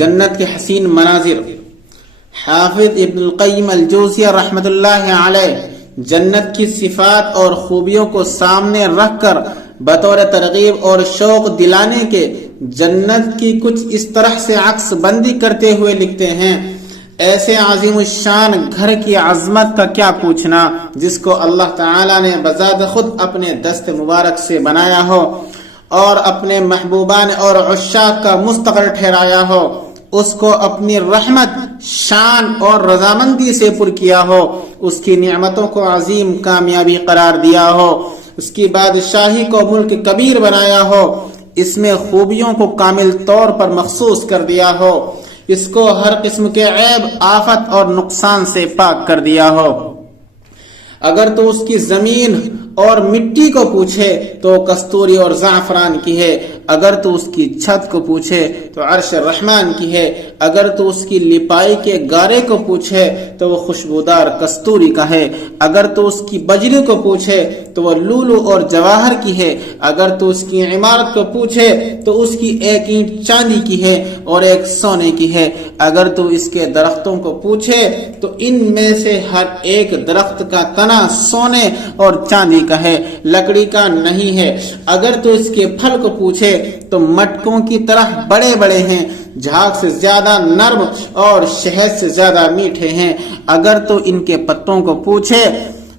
جنت کے حسین مناظر۔ حافظ ابن القیم الجوزیہ رحمۃ اللہ علیہ جنت کی صفات اور خوبیوں کو سامنے رکھ کر بطور ترغیب اور شوق دلانے کے جنت کی کچھ اس طرح سے عکس بندی کرتے ہوئے لکھتے ہیں: ایسے عظیم الشان گھر کی عظمت کا کیا پوچھنا جس کو اللہ تعالیٰ نے بذات خود اپنے دست مبارک سے بنایا ہو اور اپنے محبوبان اور عشاق کا مستقر ٹھہرایا ہو، اس کو اپنی رحمت، شان اور رضامندی سے پر کیا ہو، اس کی نعمتوں کو عظیم کامیابی قرار دیا ہو، اس کی بادشاہی کو ملک کبیر بنایا ہو، اس میں خوبیوں کو کامل طور پر مخصوص کر دیا ہو، اس کو ہر قسم کے عیب، آفت اور نقصان سے پاک کر دیا ہو۔ اگر تو اس کی زمین اور مٹی کو پوچھے تو کستوری اور زعفران کی ہے، اگر تو اس کی چھت کو پوچھے تو عرش رحمان کی ہے، اگر تو اس کی لپائی کے گارے کو پوچھے تو وہ خوشبودار کستوری کا ہے، اگر تو اس کی بجری کو پوچھے تو وہ لولو اور جواہر کی ہے، اگر تو اس کی عمارت کو پوچھے تو اس کی ایک اینٹ چاندی کی ہے اور ایک سونے کی ہے، اگر تو اس کے درختوں کو پوچھے تو ان میں سے ہر ایک درخت کا تنا سونے اور چاندی کا ہے، لکڑی کا نہیں ہے، اگر تو اس کے پھل کو پوچھے تو مٹکوں کی طرح بڑے بڑے ہیں، جھاگ سے زیادہ نرم اور شہد سے زیادہ میٹھے ہیں، اگر تو ان کے پتوں کو پوچھے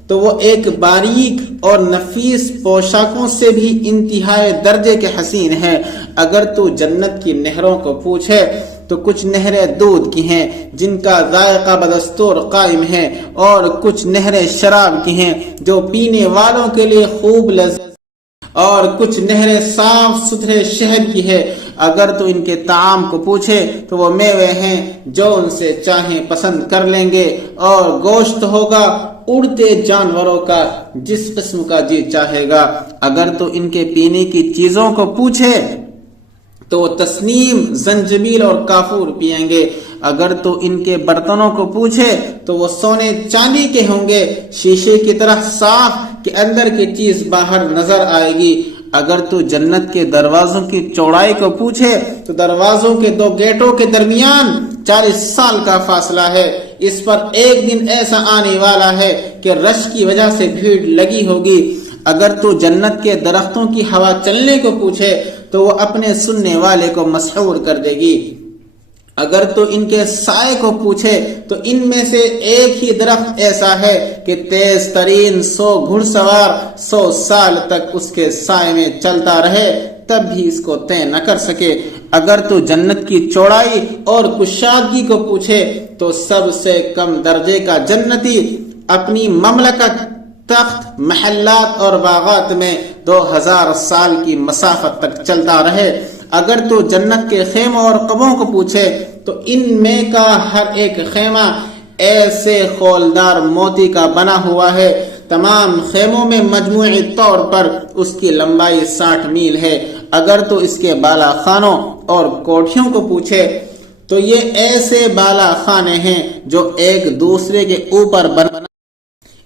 تو وہ ایک باریک اور نفیس پوشاکوں سے بھی انتہائی درجے کے حسین ہے، اگر تو جنت کی نہروں کو پوچھے تو کچھ نہریں دودھ کی ہیں جن کا ذائقہ بدستور قائم ہے، اور کچھ نہریں شراب کی ہیں جو پینے والوں کے لیے خوب لذیذ، اور کچھ نہریں صاف ستھرے شہد کی ہے، اگر تو ان کے طعام کو پوچھے تو وہ میوے ہیں جو ان سے چاہیں پسند کر لیں گے، اور گوشت ہوگا اڑتے جانوروں کا جس قسم کا جی چاہے گا، اگر تو ان کے پینے کی چیزوں کو پوچھے تو وہ تسنیم، زنجبیل اور کافور پیئیں گے، اگر تو ان کے برتنوں کو پوچھے تو وہ سونے چاندی کے ہوں گے، شیشے کی طرح صاف کہ اندر کی چیز باہر نظر آئے گی، اگر تو جنت کے دروازوں کی چوڑائی کو پوچھے تو دروازوں کے دو گیٹوں کے درمیان 40 سال کا فاصلہ ہے، اس پر ایک دن ایسا آنے والا ہے کہ رش کی وجہ سے بھیڑ لگی ہوگی، اگر تو جنت کے درختوں کی ہوا چلنے کو پوچھے تو وہ اپنے سننے والے کو مسحور کر دے گی، اگر تو ان کے سائے کو پوچھے تو ان میں سے ایک ہی درخت ایسا ہے کہ تیز ترین 100 گھڑ سوار 100 سال تک اس کے سائے میں چلتا رہے تب بھی اس کو طے نہ کر سکے، اگر تو جنت کی چوڑائی اور کشادگی کو پوچھے تو سب سے کم درجے کا جنتی اپنی مملکت، تخت، محلات اور باغات میں 2000 سال کی مسافت تک چلتا رہے، اگر تو جنت کے خیموں اور قبوں کو پوچھے تو ان میں کا ہر ایک خیمہ ایسے خولدار موتی کا بنا ہوا ہے، تمام خیموں میں مجموعی طور پر اس کی لمبائی 60 میل ہے، اگر تو اس کے بالا خانوں اور کوٹھیوں کو پوچھے تو یہ ایسے بالا خانے ہیں جو ایک دوسرے کے اوپر بنا،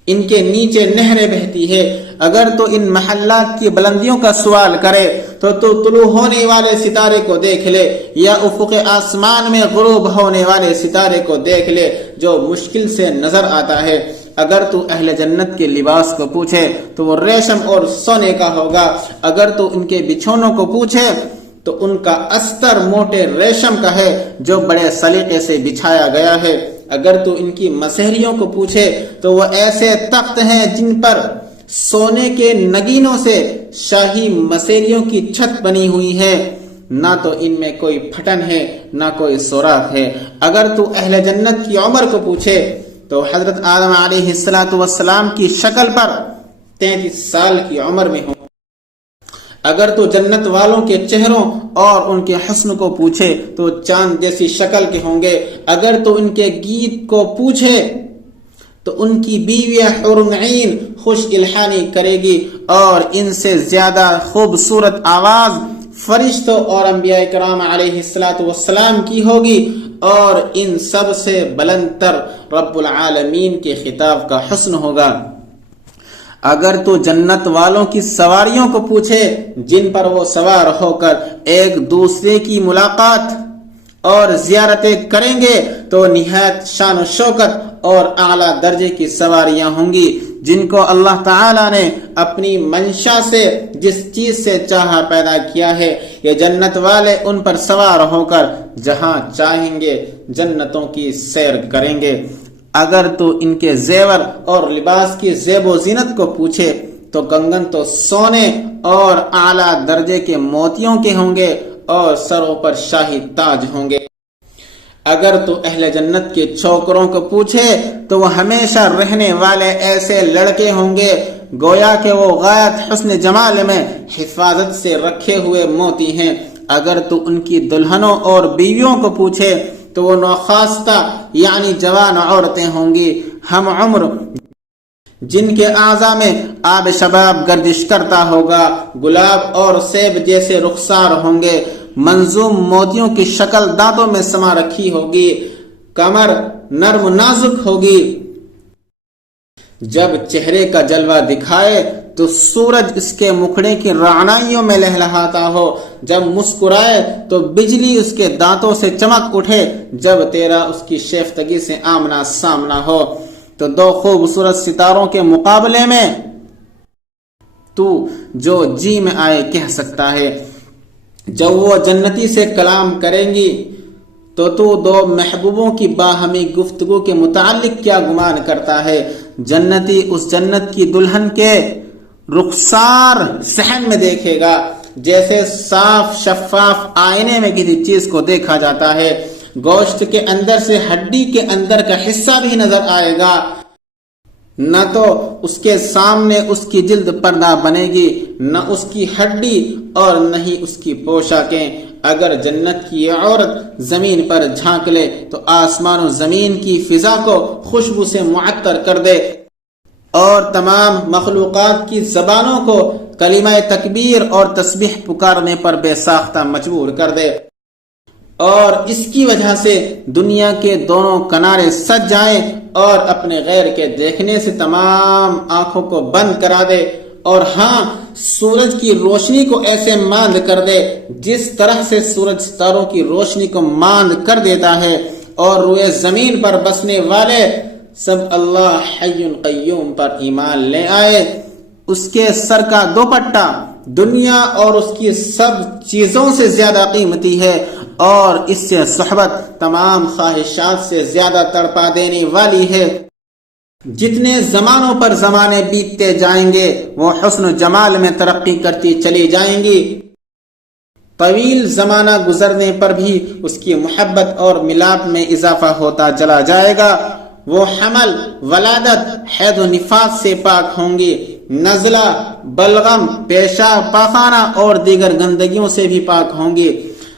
ان کے نیچے نہریں بہتی ہے، اگر تو ان محلات کی بلندیوں کا سوال کرے تو طلوع ہونے والے ستارے کو دیکھ لے یا افق آسمان میں غروب ہونے والے ستارے کو دیکھ لے جو مشکل سے نظر آتا ہے، اگر تو اہل جنت کے لباس کو پوچھے تو وہ ریشم اور سونے کا ہوگا، اگر تو ان کے بچھونوں کو پوچھے تو ان کا استر موٹے ریشم کا ہے جو بڑے سلیقے سے بچھایا گیا ہے، اگر تو ان کی مسہریوں کو پوچھے تو وہ ایسے تخت ہیں جن پر سونے کے نگینوں سے شاہی مسہریوں کی چھت بنی ہوئی ہے، نہ تو ان میں کوئی پھٹن ہے نہ کوئی سوراخ ہے، اگر تو اہل جنت کی عمر کو پوچھے تو حضرت آدم علیہ السلام کی شکل پر 33 سال کی عمر میں ہوں، اگر تو جنت والوں کے چہروں اور ان کے حسن کو پوچھے تو چاند جیسی شکل کے ہوں گے، اگر تو ان کے گیت کو پوچھے تو ان کی بیویاں حور عین خوش الحانی کرے گی، اور ان سے زیادہ خوبصورت آواز فرشتوں اور انبیاء کرام علیہ السلام کی ہوگی، اور ان سب سے بلند تر رب العالمین کے خطاب کا حسن ہوگا، اگر تو جنت والوں کی سواریوں کو پوچھے جن پر وہ سوار ہو کر ایک دوسرے کی ملاقات اور زیارتیں کریں گے تو نہایت شان و شوکت اور اعلیٰ درجے کی سواریاں ہوں گی، جن کو اللہ تعالی نے اپنی منشا سے جس چیز سے چاہا پیدا کیا ہے، یہ جنت والے ان پر سوار ہو کر جہاں چاہیں گے جنتوں کی سیر کریں گے۔ اگر تو ان کے زیور اور لباس کی زیب و زینت کو پوچھے تو کنگن تو سونے اور اعلیٰ درجے کے موتیوں کے ہوں گے اور سروں پر شاہی تاج ہوں گے۔ اگر تو اہل جنت کے چوکروں کو پوچھے تو وہ ہمیشہ رہنے والے ایسے لڑکے ہوں گے گویا کہ وہ غایت حسن جمال میں حفاظت سے رکھے ہوئے موتی ہیں۔ اگر تو ان کی دلہنوں اور بیویوں کو پوچھے تو وہ نوخاستہ یعنی جوان عورتیں ہوں گی، ہم عمر، جن کے اعضاء میں آب شباب گردش کرتا ہوگا، گلاب اور سیب جیسے رخسار ہوں گے، منظوم موتیوں کی شکل دانتوں میں سما رکھی ہوگی، کمر نرم نازک ہوگی، جب چہرے کا جلوہ دکھائے تو سورج اس کے مکھڑے کی رعنائیوں میں لہلہاتا ہو، جب مسکرائے تو بجلی اس کے دانتوں سے چمک اٹھے، جب تیرا اس کی شیفتگی سے آمنا سامنا ہو تو دو خوبصورت ستاروں کے مقابلے میں تو جو جی میں آئے کہہ سکتا ہے۔ جب وہ جنتی سے کلام کریں گی تو دو محبوبوں کی باہمی گفتگو کے متعلق کیا گمان کرتا ہے؟ جنتی اس جنت کی دلہن کے رخسار صحن میں دیکھے گا جیسے صاف شفاف آئینے میں کسی چیز کو دیکھا جاتا ہے، گوشت کے اندر سے ہڈی کے اندر کا حصہ بھی نظر آئے گا، نہ تو اس کے سامنے اس کی جلد پردہ بنے گی، نہ اس کی ہڈی اور نہ ہی اس کی پوشاکیں۔ اگر جنت کی یہ عورت زمین پر جھانک لے تو آسمان و زمین کی فضا کو خوشبو سے معطر کر دے اور تمام مخلوقات کی زبانوں کو کلمہ تکبیر اور تسبیح پکارنے پر بے ساختہ مجبور کر دے، اور اس کی وجہ سے دنیا کے دونوں کنارے سج جائیں اور اپنے غیر کے دیکھنے سے تمام آنکھوں کو بند کرا دے، اور ہاں سورج کی روشنی کو ایسے ماند کر دے جس طرح سے سورج ستاروں کی روشنی کو ماند کر دیتا ہے، اور روئے زمین پر بسنے والے سب اللہ حی قیوم پر ایمان لے آئے۔ اس کے سر کا دوپٹہ دنیا اور اس کی سب چیزوں سے زیادہ قیمتی ہے، اور اس سے صحبت تمام خواہشات سے زیادہ تڑپا دینے والی ہے۔ جتنے زمانوں پر زمانے بیتتے جائیں گے وہ حسن و جمال میں ترقی کرتی چلی جائیں گی، طویل زمانہ گزرنے پر بھی اس کی محبت اور ملاپ میں اضافہ ہوتا چلا جائے گا۔ وہ حمل، ولادت، حیض و نفاس سے پاک ہوں گی، نزلہ، بلغم، پیشاب، پاخانہ اور دیگر گندگیوں سے بھی پاک ہوں گی۔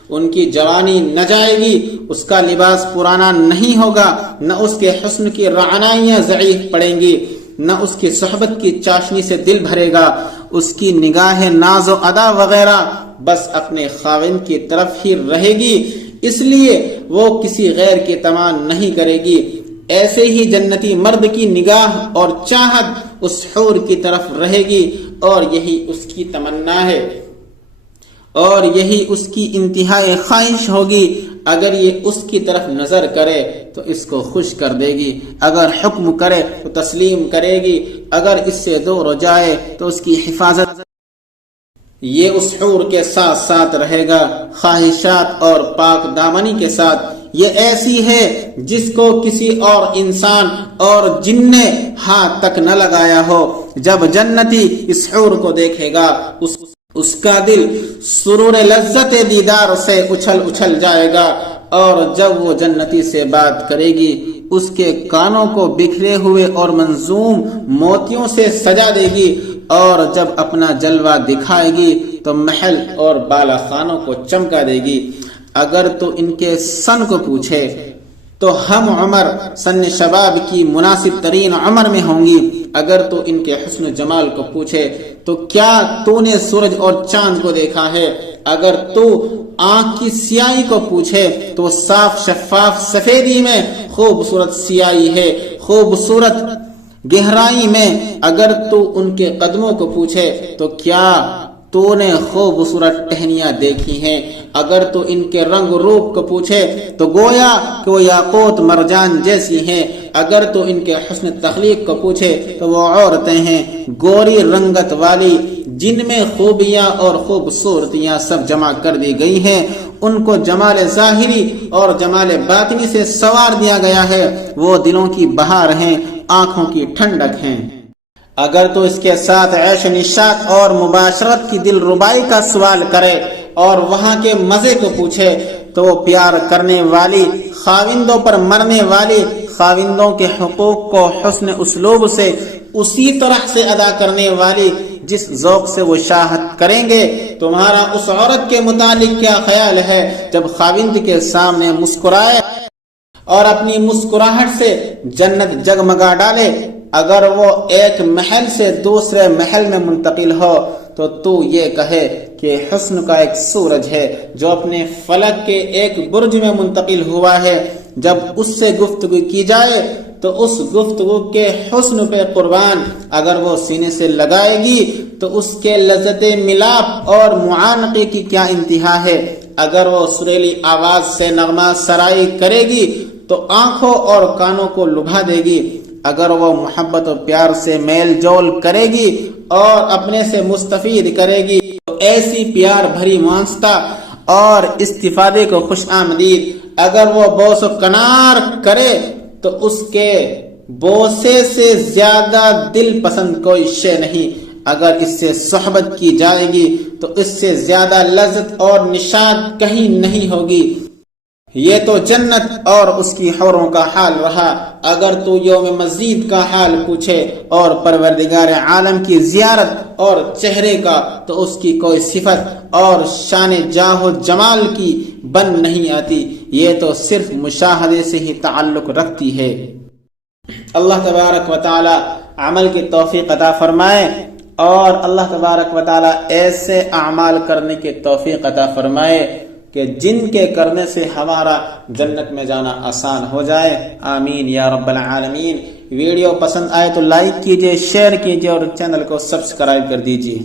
ان کی جوانی نہ جائے گی، اس کا لباس پرانا نہیں ہوگا، نہ اس کے حسن کی رعنائیاں ضعیف پڑیں گی، نہ اس کی صحبت کی چاشنی سے دل بھرے گا۔ اس کی نگاہ ناز و ادا وغیرہ بس اپنے خاوند کی طرف ہی رہے گی، اس لیے وہ کسی غیر کی تمنا نہیں کرے گی۔ ایسے ہی جنتی مرد کی نگاہ اور چاہت اس حور کی طرف رہے گی، اور یہی اس کی تمنا ہے اور یہی اس کی انتہائی خواہش ہوگی۔ اگر یہ اس کی طرف نظر کرے تو اس کو خوش کر دے گی، اگر حکم کرے تو تسلیم کرے گی، اگر اس سے دور ہو جائے تو اس کی حفاظت۔ یہ اس حور کے ساتھ ساتھ رہے گا، خواہشات اور پاک دامنی کے ساتھ۔ یہ ایسی ہے جس کو کسی اور انسان اور جن نے ہاتھ تک نہ لگایا ہو۔ جب جنتی اس حور کو دیکھے گا اس کا دل سرور لذت دیدار سے اچھل اچھل جائے گا، اور جب وہ جنتی سے بات کرے گی اس کے کانوں کو بکھرے ہوئے اور منظوم موتیوں سے سجا دے گی، اور جب اپنا جلوہ دکھائے گی تو محل اور بالا خانوں کو چمکا دے گی۔ اگر تو ان کے سن کو پوچھے تو ہم عمر سن شباب کی مناسب ترین عمر میں ہوں گی۔ اگر تو ان کے حسن و جمال کو پوچھے تو کیا تو نے سورج اور چاند کو دیکھا ہے؟ اگر تو آنکھ کی سیاہی کو پوچھے تو صاف شفاف سفیدی میں خوبصورت سیاہی ہے، خوبصورت گہرائی میں۔ اگر تو ان کے قدموں کو پوچھے تو کیا تو نے خوبصورت ٹہنیاں دیکھی ہیں، اگر تو ان کے رنگ روپ کو پوچھے تو گویا کہ وہ یاقوت مرجان جیسی ہیں، اگر تو ان کے حسن تخلیق کو پوچھے تو وہ عورتیں ہیں گوری رنگت والی، جن میں خوبیاں اور خوبصورتیاں سب جمع کر دی گئی ہیں، ان کو جمال ظاہری اور جمال باطنی سے سوار دیا گیا ہے، وہ دلوں کی بہار ہیں، آنکھوں کی ٹھنڈک ہیں۔ اگر تو اس کے ساتھ عیش و نشاط اور مباشرت کی دل ربائی کا سوال کرے اور وہاں کے مزے کو پوچھے تو وہ پیار کرنے والی، خاوندوں پر مرنے والی، خاوندوں کے حقوق کو حسن اسلوب سے اسی طرح سے ادا کرنے والی جس ذوق سے وہ شاہد کریں گے۔ تمہارا اس عورت کے متعلق کیا خیال ہے جب خاوند کے سامنے مسکرائے اور اپنی مسکراہٹ سے جنت جگمگا ڈالے؟ اگر وہ ایک محل سے دوسرے محل میں منتقل ہو تو یہ کہے کہ حسن کا ایک سورج ہے جو اپنے فلک کے ایک برج میں منتقل ہوا ہے، جب اس سے گفتگو کی جائے تو اس گفتگو کے حسن پہ قربان اگر وہ سینے سے لگائے گی تو اس کے لذت ملاپ اور معانقے کی کیا انتہا ہے، اگر وہ سریلی آواز سے نغمہ سرائی کرے گی تو آنکھوں اور کانوں کو لبھا دے گی، اگر وہ محبت و پیار سے میل جول کرے گی اور اپنے سے مستفید کرے گی تو ایسی پیار بھری معانستہ اور استفادے کو خوش آمدید، اگر وہ بوس و کنار کرے تو اس کے بوسے سے زیادہ دل پسند کوئی شے نہیں، اگر اس سے صحبت کی جائے گی تو اس سے زیادہ لذت اور نشاط کہیں نہیں ہوگی۔ یہ تو جنت اور اس کی حوروں کا حال رہا، اگر تو یوم مزید کا حال پوچھے اور پروردگار عالم کی زیارت اور چہرے کا تو اس کی کوئی صفت اور شان جاہ و جمال کی بن نہیں آتی، یہ تو صرف مشاہدے سے ہی تعلق رکھتی ہے۔ اللہ تبارک و تعالی عمل کی توفیق عطا فرمائے اور اللہ تبارک و تعالی ایسے اعمال کرنے کی توفیق عطا فرمائے کہ جن کے کرنے سے ہمارا جنت میں جانا آسان ہو جائے، آمین یا رب العالمین۔ ویڈیو پسند آئے تو لائک کیجئے، شیئر کیجئے اور چینل کو سبسکرائب کر دیجئے۔